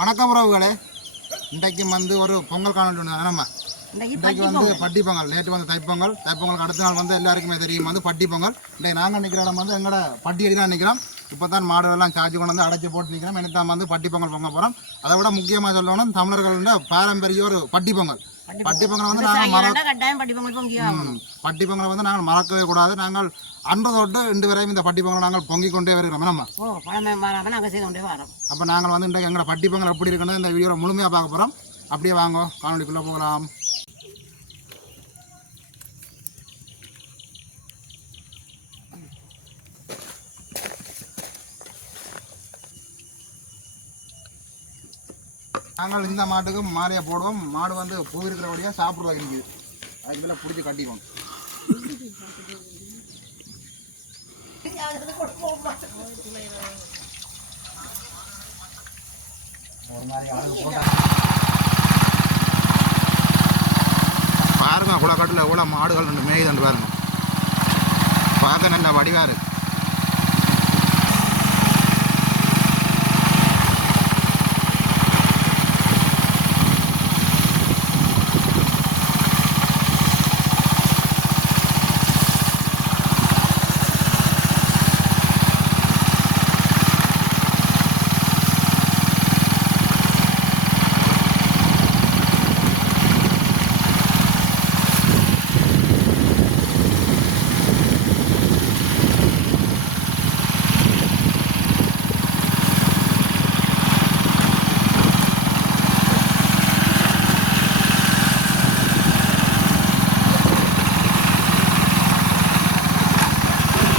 வணக்கம் உறவுகளே. இன்றைக்கு வந்து ஒரு பொங்கல் காணொலி நம்ம இன்றைக்கு வந்து பட்டி பொங்கல். நேற்று வந்து தைப்பொங்கல். தைப்பொங்கலுக்கு அடுத்த நாள் வந்து எல்லாருக்குமே தெரியும் வந்து பட்டி பொங்கல். இன்றைக்கு நாங்கள் நிற்கிற இடம் வந்து எங்களோட பட்டி அடி தான் நிற்கிறோம் இப்போ தான் மாடுகளெல்லாம் சார்ஜ் கொண்டு வந்து அடைச்சி போட்டு நிற்கிறோம் எனக்கு தான் வந்து பட்டி பொங்கல் பொங்க போகிறோம் அதை விட முக்கியமாக சொல்லணும் தமிழர்களோட பாரம்பரிய ஒரு பட்டி பொங்கல். பட்டி பொங்கல் வந்து நாங்கள் கட்டாயம் பட்டி பொங்கல் பொங்கி ஆகணும் ம், பட்டி பொங்கலை வந்து நாங்கள் மறக்கவே கூடாது. நாங்கள் அன்று தொட்டு இன்று வரையும் இந்த பட்டி பொங்கலை நாங்கள் பொங்கிக் கொண்டே வருகிறோம். நம்ம ஓ பழமை மாறாம நாங்கள் செய்து கொண்டே வரோம். அப்போ நாங்கள் வந்து இன்றைக்கு எங்களோட பட்டி பொங்கல் எப்படி இருக்குன்னு இந்த வீடியோவில் முழுமையாக பார்க்க போகிறோம் அப்படியே வாங்க காணொலிக்குள்ளே போகலாம். நாங்கள் இந்த மாட்டுக்கு மாலையை போடுவோம். மாடு வந்து பூ இருக்கிறபடியாக சாப்பிட்றதுக்கு நிற்கிது அதுக்கு மேலே பிடிச்சி கட்டிக்கும் பாருங்க குளக்கட்டில் எவ்வளோ மாடுகள் ரெண்டு மேய்தண்டு பாருங்க. பார்க்க நல்ல வடிவாக இருக்குது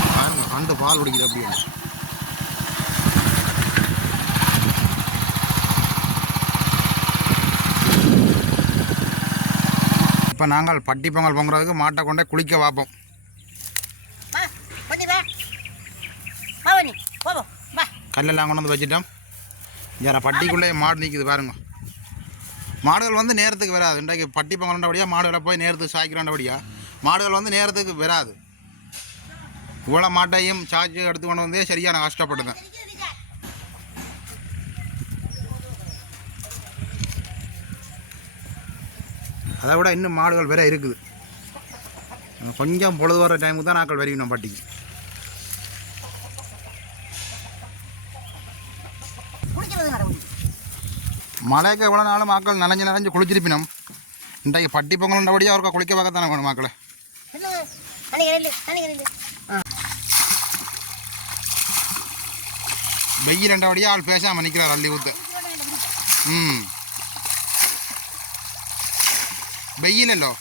பாருங்க கண்டு பால் குடிக்குது அப்படியே இப்போ நாங்கள் பட்டி பொங்கல் பொங்குறதுக்கு மாட்டை கொண்டே குளிக்க பார்ப்போம் கல்லெல்லாம் கொண்டு வந்து வச்சுட்டோம். யாரா பட்டிக்குள்ளே மாடு நிற்குது பாருங்க. மாடுகள் வந்து நேரத்துக்கு வராது. இன்றைக்கு பட்டி பொங்கல்ன்றபடியாக மாடுகளை போய் நேரத்துக்கு சாய்க்கிறோன்றபடியா மாடுகள் வந்து நேரத்துக்கு வராது. இவ்வளோ மாட்டையும் சார்ஜ் எடுத்து கொண்டு வந்தே சரியான கஷ்டப்பட்டுதான். அதை விட இன்னும் மாடுகள் வேற இருக்குது. கொஞ்சம் பொழுது வர டைமுக்கு தான் நாக்கள் வரைக்கணும் பட்டிக்கு. குடிக்கிறது மழைக்கு எவ்வளோ நாளும் மக்கள் நனைஞ்சு நனைஞ்சு குளிச்சிருப்பினோம். இன்றைக்கு பட்டி பொங்கல் உண்டபடியாக அவருக்கு குளிக்க பார்க்கத்தானே வேணும் மக்களை. வெயில் ரெண்டபடியாக ஆள் பேசாமல் நிற்கிறார் அள்ளி ஊத்த. ம். வெயிலല്ലോ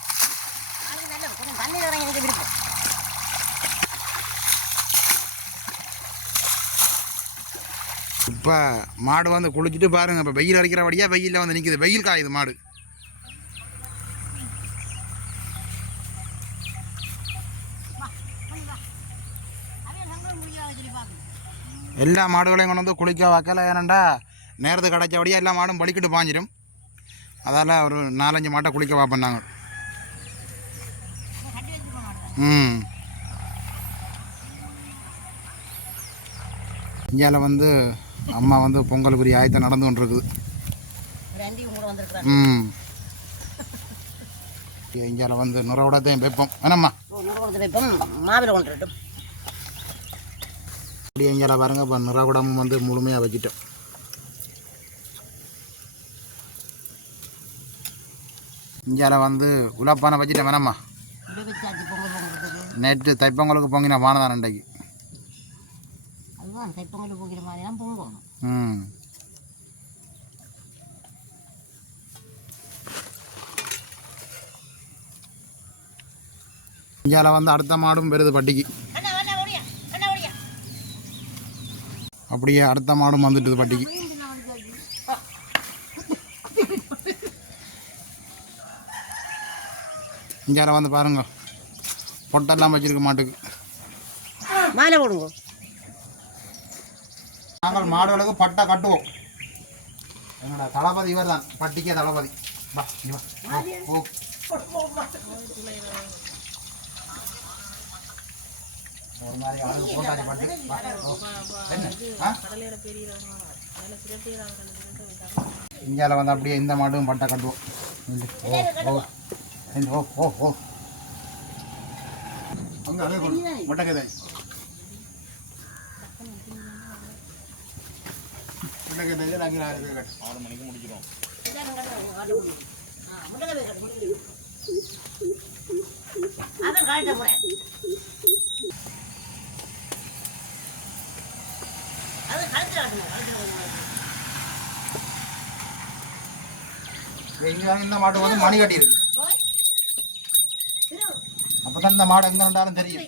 இப்போ மாடு வந்து குளிச்சுட்டு பாருங்க. இப்போ வெயில் அடிக்கிறபடியாக வெயிலில் வந்து நிற்குது வெயில் காயுது மாடு. எல்லா மாடுகளையும் கொண்டு வந்து குளிக்க வைக்கல ஏனண்டா? நேரத்துக்கு கிடைச்சபடியாக எல்லா மாடும் பலிக்கிட்டு பாஞ்சிடும் அதால் ஒரு நாலஞ்சு மாட்டை குளிக்க பார்ப்போம் நாங்கள் ம். இந்தியாவில் வந்து அம்மா வந்து பொங்கலுக்குரிய ஆயத்தம் நடந்து கொண்டிருக்குது. ம். இந்தியாவில் வந்து நுறவிடத்தையும் வைப்போம். வேணாம்மா. மாவில் கொண்டு இந்தியாவில் பாருங்க இப்போ நுறகுடம் வந்து முழுமையாக வச்சுட்டோம். இந்தியாவில் வந்து உலப்பானை வச்சுட்டேன் வேணாம்மா. நேற்று தைப்பொங்கலுக்கு பொங்கின பானை தான் ரெண்டைக்கு ம். இந்தியாவில் வந்து அடுத்த மாடும் வருது பட்டிக்கு. அப்படியே அடுத்த மாடும் வந்துட்டுது பட்டிக்கு. இந்தியாவில் வந்து பாருங்க. பொட்டெல்லாம் வச்சிருக்க மாட்டுக்கு. மாலை போடுங்க. நாங்கள் மாடுகளுக்கு பட்டை கட்டுவோம். என்னோட தளபதி இவர் தான் பட்டிக்கே தளபதி. வா இங்க ஓ, ஒரு மாதிரி அழகு போட்டாச்சு பட்டி. வா, ஓ. என்ன? ஆ? இந்தியாவில் வந்து அப்படியே இந்த மாடும் பட்டை கட்டுவோம். ஓ ஓ இந்த, ஓ ஓ ஓ அங்கே அங்கே கொடு. முட்டை கதை முட்டை கதை நாங்கள் ஆறு பேர் கட்டு ஆறு மணிக்கு முடிக்கிறோம் அதான் அது கழுத்துல கட்டணும். இங்கே இந்த மாட்டு வந்து மணி கட்டி. திரு, அப்போ தான் இந்த மாடு எங்கே இருந்தாலும் தெரியும்.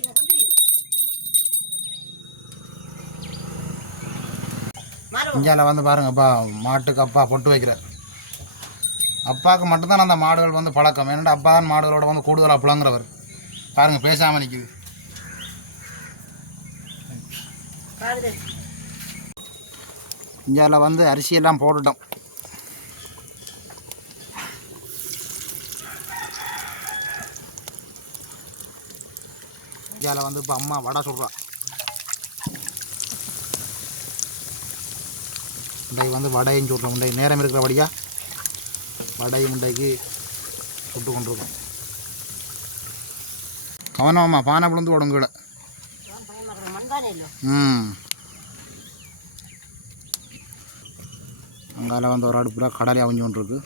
இந்தியாவில் வந்து பாருங்கப்பா மாட்டுக்கு அப்பா பொட்டு வைக்கிறார். அப்பாவுக்கு மட்டும்தான் அந்த மாடுகள் வந்து பழக்கம். ஏன்னா அப்பா தான் மாடுகளோட வந்து கூடுதலாக புலங்குறவர். பாருங்க பேசாமல் நிற்குது இந்தியாவில் வந்து அரிசியெல்லாம் போட்டுட்டோம். இந்தியாவில் வந்து இப்போ அம்மா வடை சுடுறா. இன்றைக்கு வந்து வடையும் சுடுறோம். இன்றைக்கு நேரம் இருக்கிறபடியா வடையும் இன்றைக்கு சுட்டு கொண்டிருக்கோம். கவனமாம்மா பானை விழுந்து ஓடும் கீழே. ம். அங்கால வந்து ஒரு அடுப்பில் கடலை அவிஞ்சு கொண்டிருக்கு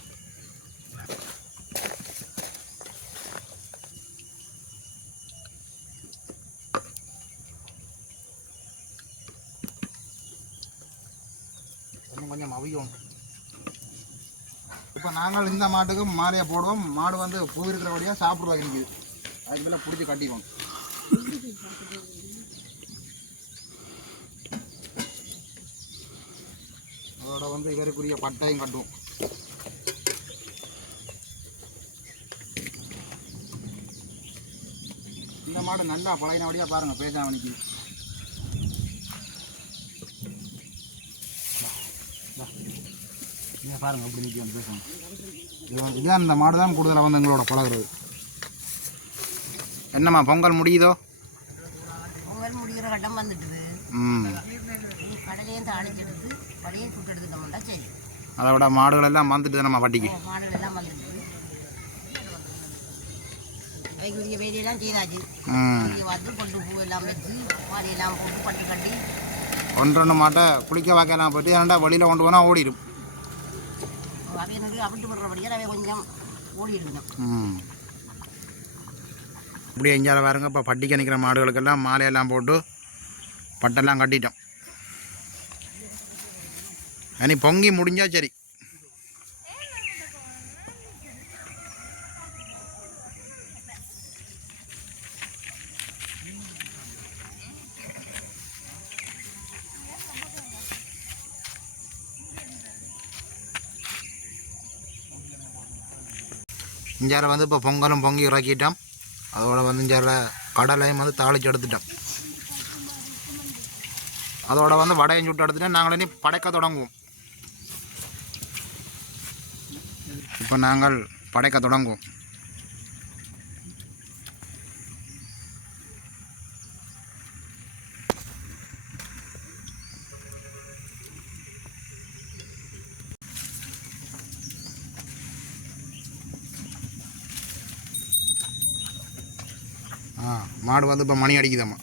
இன்னும் கொஞ்சம் அவியும். இப்போ நாங்கள் இந்த மாட்டுக்கு மாலையை போடுவோம். மாடு வந்து பூ இருக்கிறபடியாக சாப்பிடுவோம் நிற்குது அதுக்கு மேலே பிடிச்சி கட்டிக்குவோம் அதோட வந்து இவருக்குரிய பட்டையும் கட்டுவோம். இந்த மாடு நல்லா பழைய வழியாக பாருங்கள் பேசாமணிக்கு நிற்கி பாருங்க அப்படி நிற்கி பேசணும் இதுதான் இதுதான் இந்த மாடு தான் கூடுதலாக வந்து எங்களோட பழகுறது. என்னம்மா பொங்கல் முடியுதோ? பொங்கல் முடிகிற கட்டம் வந்துட்டுது. ம். கடலையும் தாளிச்சு எடுத்து சுட்டு எடுத்துட்டோம்னா சரி. அதை விட மாடுகள் எல்லாம் வந்துட்டு நம்ம வட்டிக்கு. மாடல் எல்லாம் வந்துட்டு வைக்குரிய வேலையெல்லாம் செய்தாச்சு. வந்து கொண்டு பூ எல்லாம் வச்சு வாழையெல்லாம் போட்டு பட்டு கட்டி. ஒன்றொன்று மாட்டை குளிக்க வாக்கலாம் போயிட்டு ஏன்டா வெளியில் கொண்டு போனால் ஓடிடும். அவை கொஞ்சம் ஓடி இப்படி எங்கேயாவது பாருங்க. இப்போ பட்டிக்கு நிற்கிற மாடுகளுக்கெல்லாம் மாலையெல்லாம் போட்டு பட்டெல்லாம் கட்டிட்டோம். அனி பொங்கி முடிஞ்சா சரி. இஞ்சால வந்து இப்போ பொங்கலும் பொங்கி இறக்கிட்டோம். அதோட வந்து இஞ்சால கடலையும் வந்து தாளிச்சு எடுத்துட்டோம். அதோட வந்து வடையும் சுட்டு எடுத்துட்டு நாங்கள் இனி படைக்க தொடங்குவோம். இப்போ நாங்கள் படைக்க தொடங்குவோம். ஆ மாடு வந்து இப்போ மணி அடிக்குதாம்மா.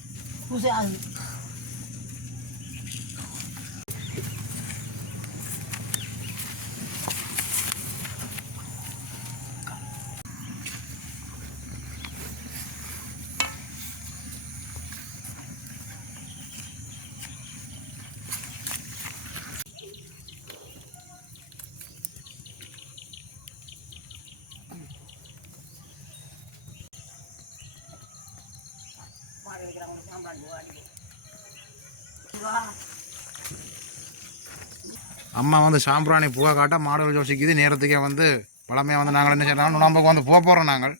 அம்மா வந்து சாம்பிராணி புகை காட்ட மாடுகள் ஜோசிக்குது நேரத்துக்கே வந்து பழமையாக வந்து நாங்கள் என்ன செய்யறோம் நோம்புக்கு வந்து போக போகிறோம் நாங்கள்.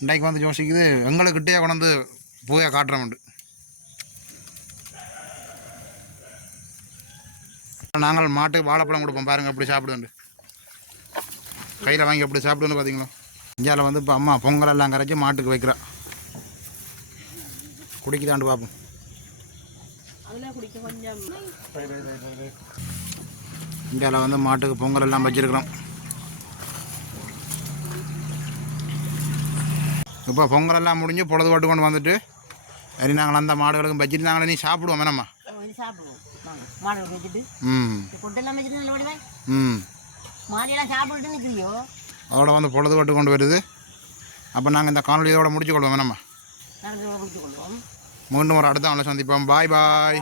இன்றைக்கு வந்து யோசிக்குது எங்களுக்கிட்டே கொண்டு புகையை காட்டுறோம் நாங்கள் மாட்டுக்கு வாழைப்பழம் கொடுப்போம் பாருங்கள் எப்படி சாப்பிடுண்டு கையில் வாங்கி எப்படி சாப்பிடுன்னு பார்த்தீங்களா இந்தியாவில் வந்து இப்போ அம்மா பொங்கல் எல்லாம் கரைச்சி மாட்டுக்கு வைக்கிறா. குடிக்குதாண்டு பார்ப்போம் இந்தியாவில் வந்து மாட்டுக்கு பொங்கல் எல்லாம் வச்சிருக்கிறோம். இப்போ பொங்கல் எல்லாம் முடிஞ்சு பொழுது போட்டு கொண்டு வந்துட்டு சரி நாங்கள் அந்த மாடுகளுக்கும் வச்சுட்டு. நாங்கள் நீ சாப்பிடுவோம் வேணாம்மா அதோட வந்து பொழுது போட்டு கொண்டு வருது. அப்போ நாங்கள் இந்த காணொலி இதோட முடிச்சு கொள்வோம் வேணாம்மா மீண்டும் ஒரு அடுத்த அவளை சந்திப்போம். பாய் பாய்